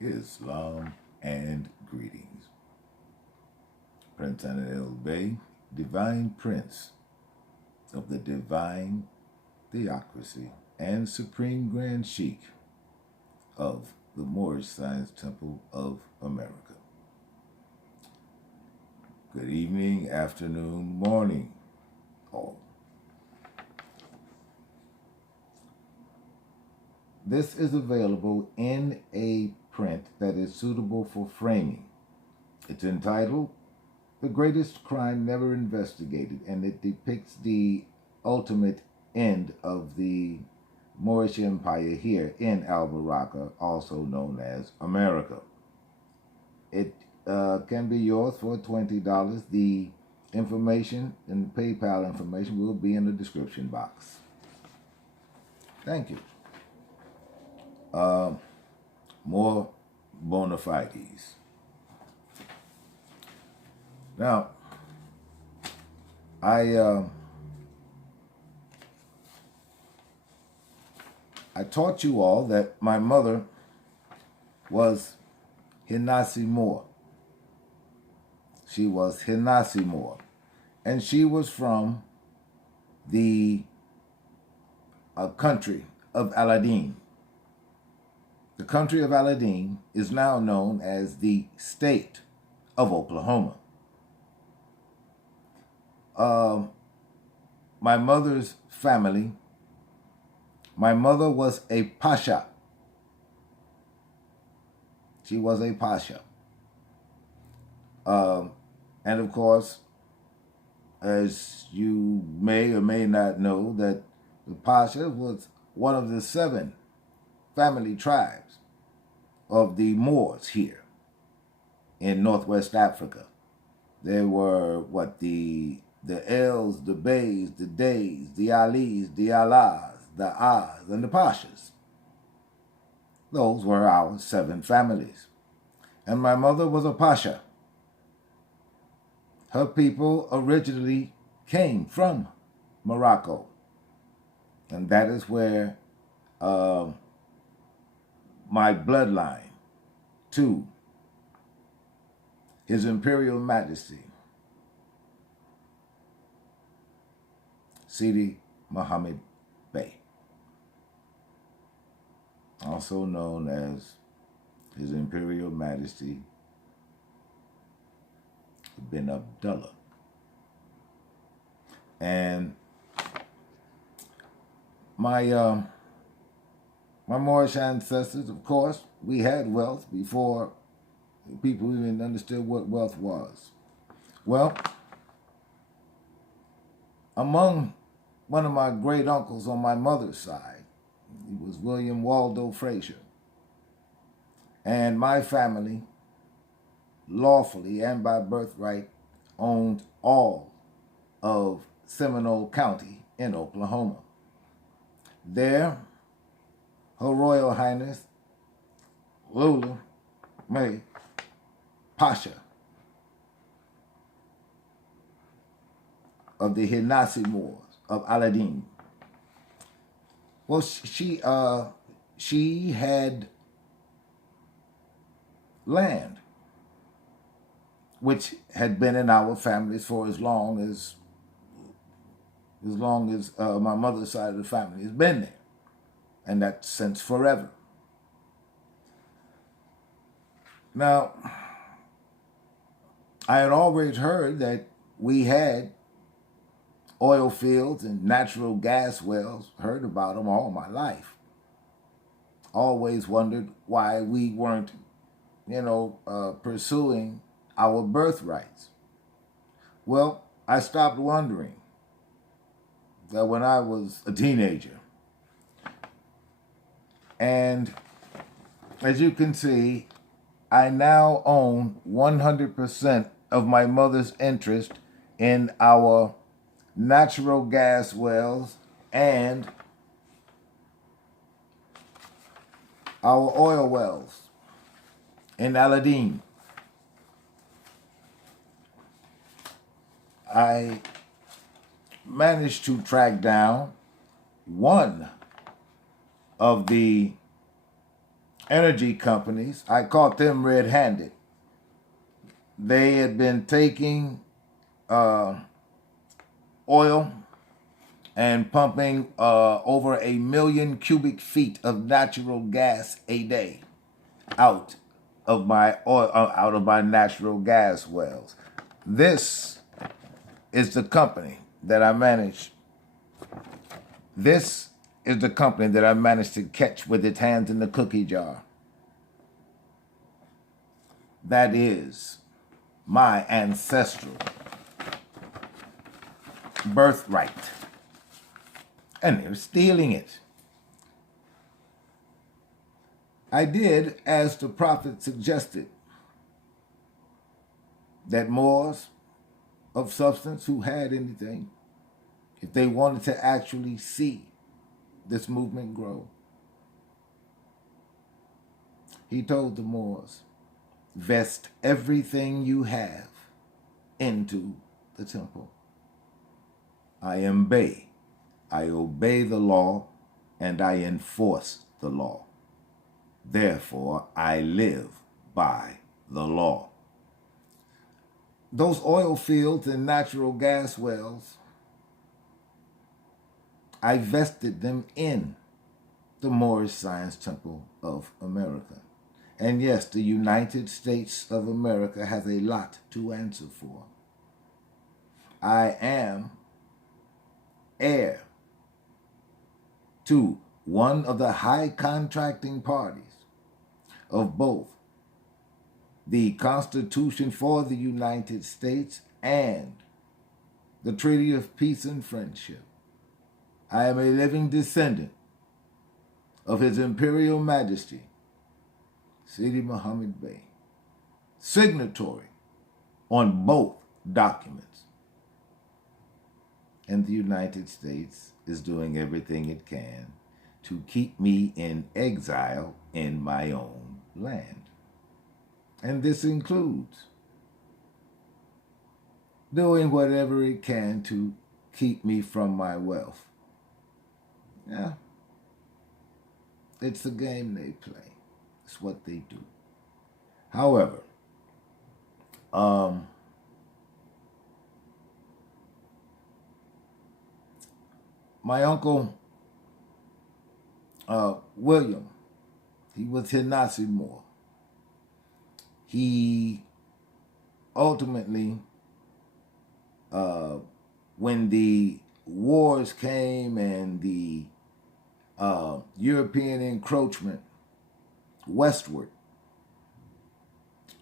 Islam, and greetings. Princeanaelbey, Divine Prince of the Divine Theocracy and Supreme Grand Sheikh of the Moorish Science Temple of America. Good evening, afternoon, morning, all. This is available in a print that is suitable for framing. It's entitled The Greatest Crime Never Investigated, and it depicts the ultimate end of the Moorish Empire here in Albaraka, also known as America. It can be yours for $20. The information and the PayPal information will be in the description box. Thank you. More Bonafides. Now, I taught you all that my mother was Hinasi Moore. She was Hinasi Moore, and she was from the country of Aladdin. The country of Aladdin is now known as the state of Oklahoma. My mother's family, my mother was a pasha. She was a pasha. And of course, as you may or may not know, that the pasha was one of the 7 family tribes of the Moors here in Northwest Africa. There were the Els, the Beys, the Days, the Alis, the Allahs, the Ahs, and the Pashas. Those were our 7 families. And my mother was a Pasha. Her people originally came from Morocco. And that is where my bloodline to His Imperial Majesty, Sidi Mohammed Bey, also known as His Imperial Majesty bin Abdullah. And my Moorish ancestors, of course, we had wealth before people even understood what wealth was. Well, among one of my great uncles on my mother's side, he was William Waldo Frazier. And my family, lawfully and by birthright, owned all of Seminole County in Oklahoma. There, Her Royal Highness Lula May Pasha of the Hinasi Moors of Aladdin. Well, she had land which had been in our families for as long as my mother's side of the family has been there, and that's since forever. Now, I had always heard that we had oil fields and natural gas wells, heard about them all my life. Always wondered why we weren't, pursuing our birthrights. Well, I stopped wondering that when I was a teenager. And as you can see, I now own 100% of my mother's interest in our natural gas wells and our oil wells in Aladdin. I managed to track down one of the energy companies. I caught them red-handed. They had been taking oil and pumping over 1 million cubic feet of natural gas a day out of my oil, out of my natural gas wells. This is the company that I manage. This is the company that I managed to catch with its hands in the cookie jar. That is my ancestral birthright. And they're stealing it. I did as the prophet suggested, that Moors of substance who had anything, if they wanted to actually see this movement grow, he told the Moors, vest everything you have into the temple. I am Bey. I obey the law and I enforce the law. Therefore, I live by the law. Those oil fields and natural gas wells, I vested them in the Moorish Science Temple of America. And yes, the United States of America has a lot to answer for. I am heir to one of the high contracting parties of both the Constitution for the United States and the Treaty of Peace and Friendship. I am a living descendant of His Imperial Majesty, Sidi Mohammed Bey, signatory on both documents. And the United States is doing everything it can to keep me in exile in my own land. And this includes doing whatever it can to keep me from my wealth. Yeah, it's the game they play. It's what they do. However, my uncle William, he was Hinasi Moore. He ultimately, when the wars came and the European encroachment westward,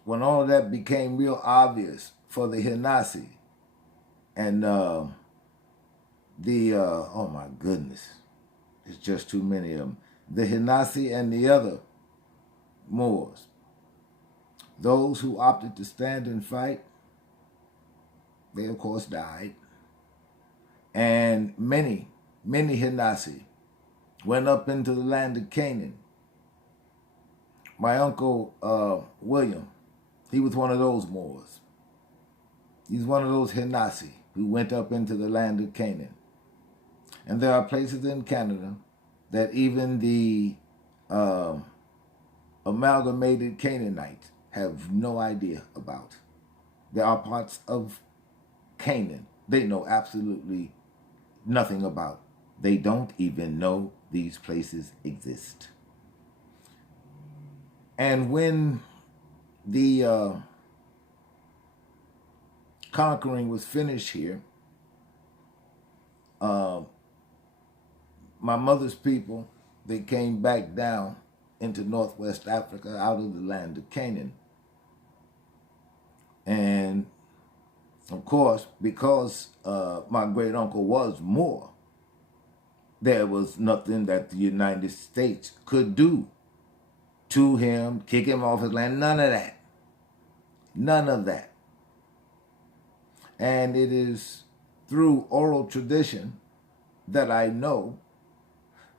when all of that became real obvious for the Hinasi and oh my goodness, it's just too many of them. The Hinasi and the other Moors, those who opted to stand and fight, they of course died. And many Hinasi went up into the land of Canaan. My uncle William, he was one of those Moors. He's one of those Hinasi who went up into the land of Canaan. And there are places in Canada that even the amalgamated Canaanites have no idea about. There are parts of Canaan they know absolutely nothing about. They don't even know these places exist. And when the conquering was finished here, my mother's people, they came back down into Northwest Africa out of the land of Canaan. And of course, because my great uncle was Moor, there was nothing that the United States could do to him, kick him off his land, none of that. None of that. And it is through oral tradition that I know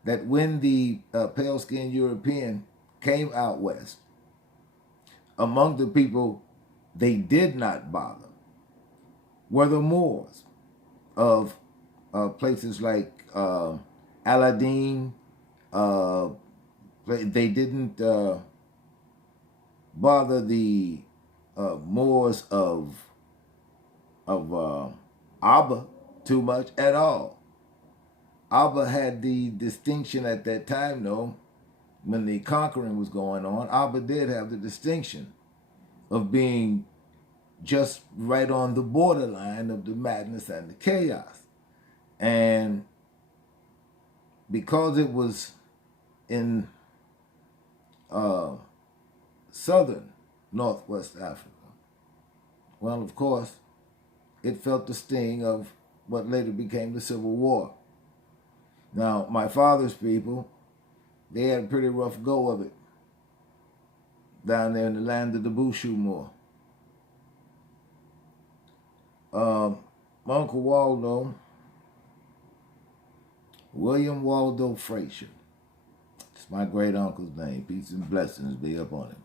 that when the pale-skinned European came out west, among the people they did not bother were the Moors of places like Aladdin, They didn't bother the Moors of Abba too much at all. Abba had the distinction at that time, though, when the conquering was going on. Abba did have the distinction of being just right on the borderline of the madness and the chaos. And because it was in southern Northwest Africa, well, of course, it felt the sting of what later became the Civil War. Now, my father's people, they had a pretty rough go of it down there in the land of the Bushu Moor. My Uncle Waldo, William Waldo Frazier, it's my great uncle's name, peace and blessings be upon him.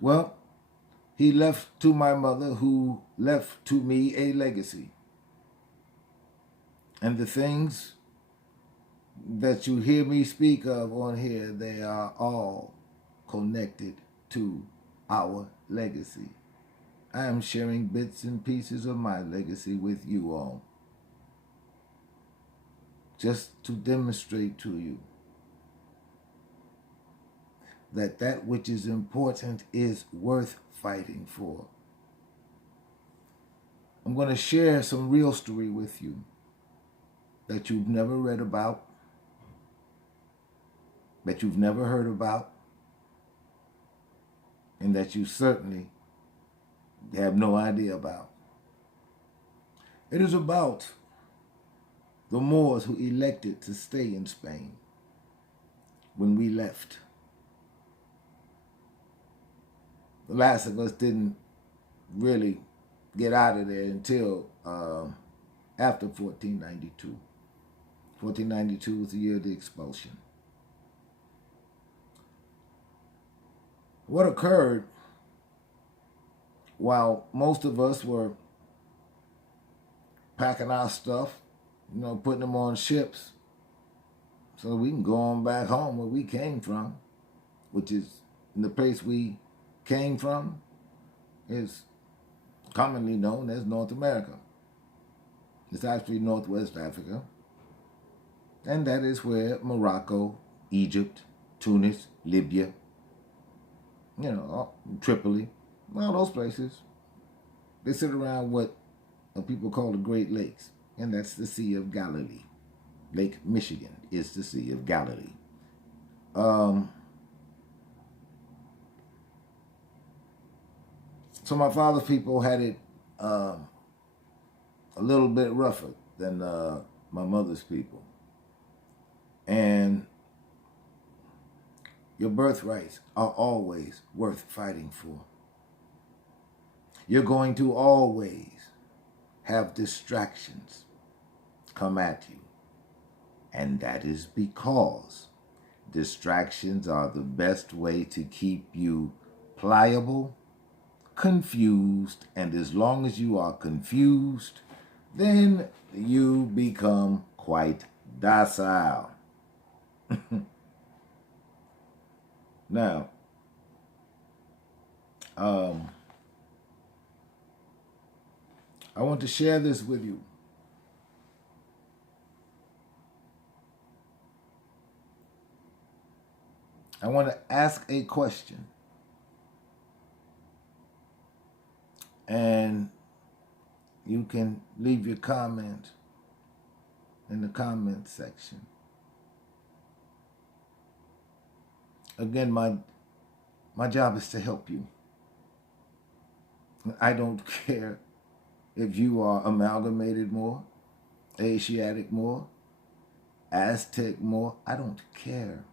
Well, he left to my mother, who left to me a legacy. And the things that you hear me speak of on here, they are all connected to our legacy. I am sharing bits and pieces of my legacy with you all, just to demonstrate to you that that which is important is worth fighting for. I'm going to share some real story with you that you've never read about, that you've never heard about, and that you certainly have no idea about. It is about the Moors who elected to stay in Spain when we left. The last of us didn't really get out of there until after 1492. 1492 was the year of the expulsion. What occurred while most of us were packing our stuff, putting them on ships so we can go on back home where we came from, which is the place we came from is commonly known as North America. It's actually Northwest Africa. And that is where Morocco, Egypt, Tunis, Libya, Tripoli, all those places, they sit around what people call the Great Lakes, and that's the Sea of Galilee. Lake Michigan is the Sea of Galilee. So my father's people had it a little bit rougher than my mother's people. And your birthrights are always worth fighting for. You're going to always have distractions come at you. And that is because distractions are the best way to keep you pliable, confused, and as long as you are confused, then you become quite docile. Now, I want to share this with you. I want to ask a question. And you can leave your comment in the comment section. Again, my job is to help you. I don't care if you are Amalgamated Moor, Asiatic Moor, Aztec Moor. I don't care.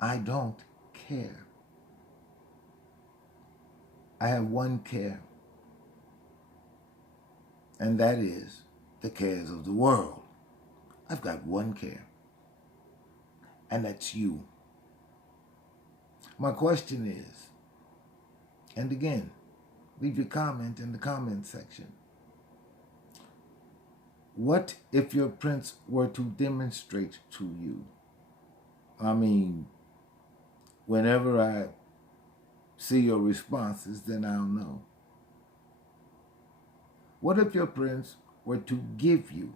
I don't care. I have one care, and that is the cares of the world. I've got one care, and that's you. My question is, and again, leave your comment in the comment section. What if your prince were to demonstrate to you I mean, whenever I see your responses, then I'll know. What if your prince were to give you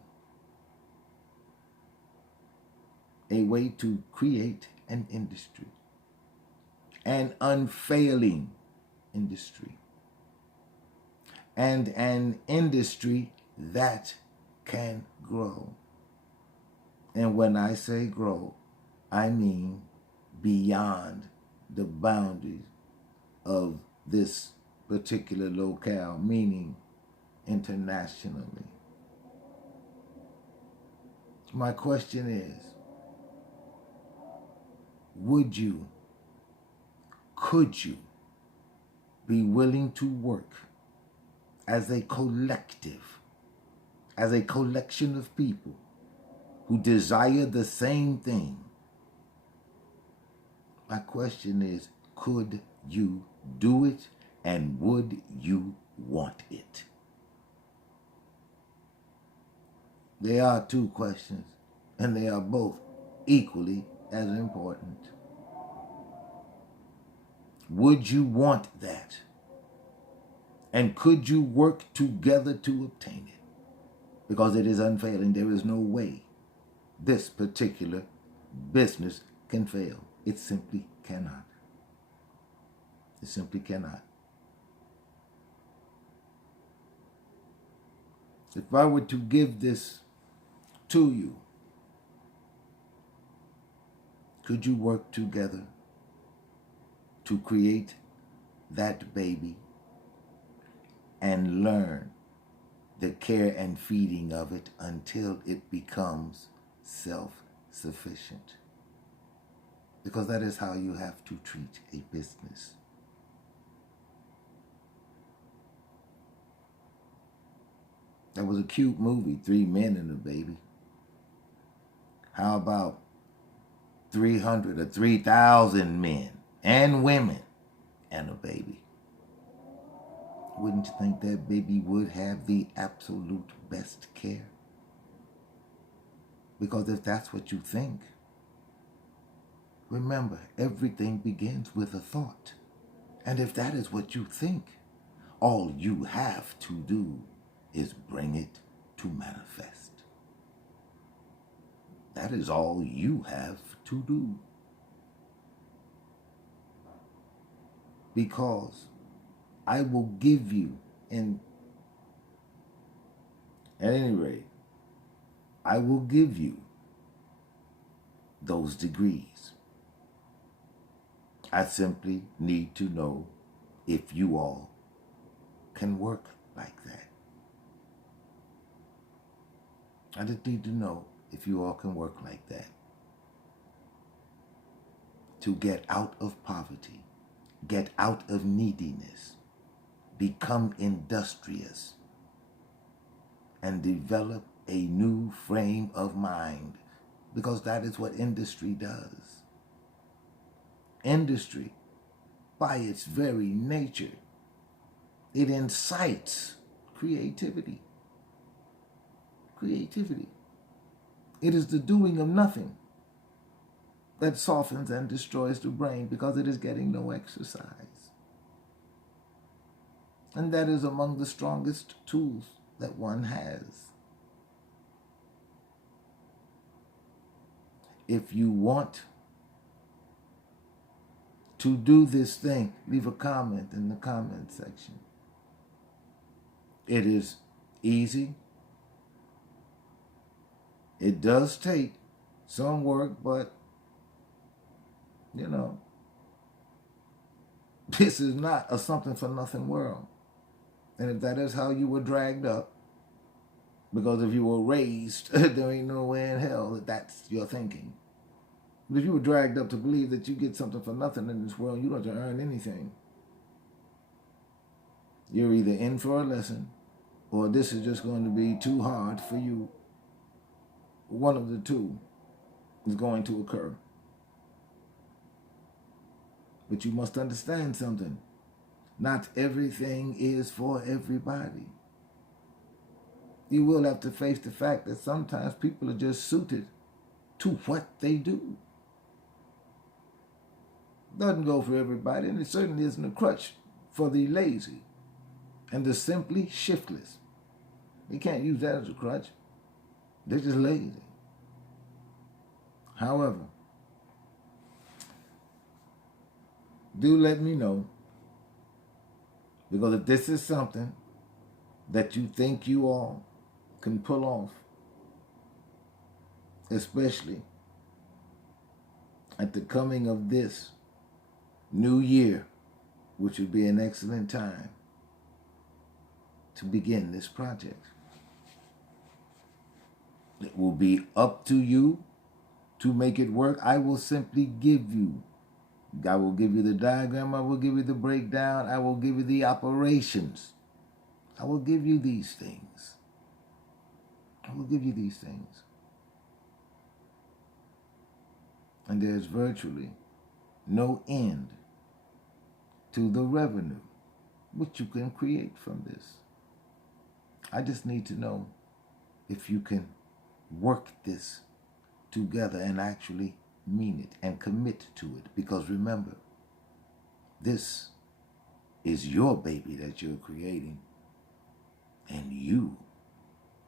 a way to create an industry, an unfailing industry, and an industry that can grow? And when I say grow, I mean beyond the boundaries of this particular locale, meaning internationally. My question is, would you, could you be willing to work as a collective, as a collection of people who desire the same thing? My question is, could you do it, and would you want it? There are two questions, and they are both equally as important. Would you want that? And could you work together to obtain it? Because it is unfailing. There is no way this particular business can fail. It simply cannot. It simply cannot. If I were to give this to you, could you work together to create that baby and learn the care and feeding of it until it becomes self-sufficient? Because that is how you have to treat a business. That was a cute movie, 3 Men and a Baby. How about 300 or 3,000 men and women and a baby? Wouldn't you think that baby would have the absolute best care? Because if that's what you think, remember, everything begins with a thought. And if that is what you think, all you have to do is bring it to manifest. That is all you have to do. Because I will give you, at any rate, I will give you those degrees. I simply need to know if you all can work like that. I just need to know if you all can work like that. To get out of poverty, get out of neediness, become industrious, and develop a new frame of mind, because that is what industry does. Industry, by its very nature, it incites creativity. Creativity. It is the doing of nothing that softens and destroys the brain, because it is getting no exercise. And that is among the strongest tools that one has. If you want to do this thing, leave a comment in the comment section. It is easy. It does take some work, but, you know, this is not a something for nothing world. And if that is how you were dragged up, because if you were raised, there ain't no way in hell that that's your thinking. But if you were dragged up to believe that you get something for nothing in this world, you don't have to earn anything. You're either in for a lesson, or this is just going to be too hard for you. One of the two is going to occur. But you must understand something. Not everything is for everybody. You will have to face the fact that sometimes people are just suited to what they do. Doesn't go for everybody, and it certainly isn't a crutch for the lazy and the simply shiftless. They can't use that as a crutch. They're just lazy. However, do let me know, because if this is something that you think you all can pull off, especially at the coming of this new year, which would be an excellent time to begin this project. It will be up to you to make it work. I will simply give you. I will give you the diagram. I will give you the breakdown. I will give you the operations. I will give you these things. I will give you these things. And there's virtually no end to the revenue which you can create from this. I just need to know if you can work this together and actually mean it and commit to it. Because remember, this is your baby that you're creating, and you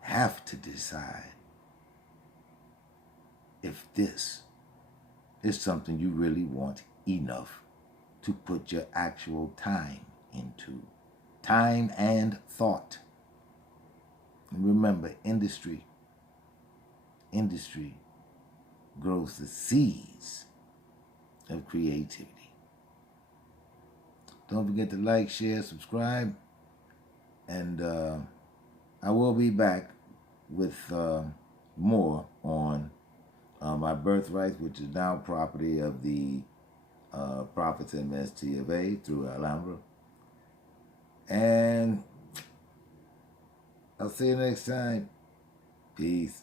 have to decide if this is something you really want enough to put your actual time into. Time and thought. And remember, industry grows the seeds of creativity. Don't forget to like, share, subscribe, and I will be back with more on my birthright, which is now property of the Princeanaelbey through Alhambra. And I'll see you next time. Peace.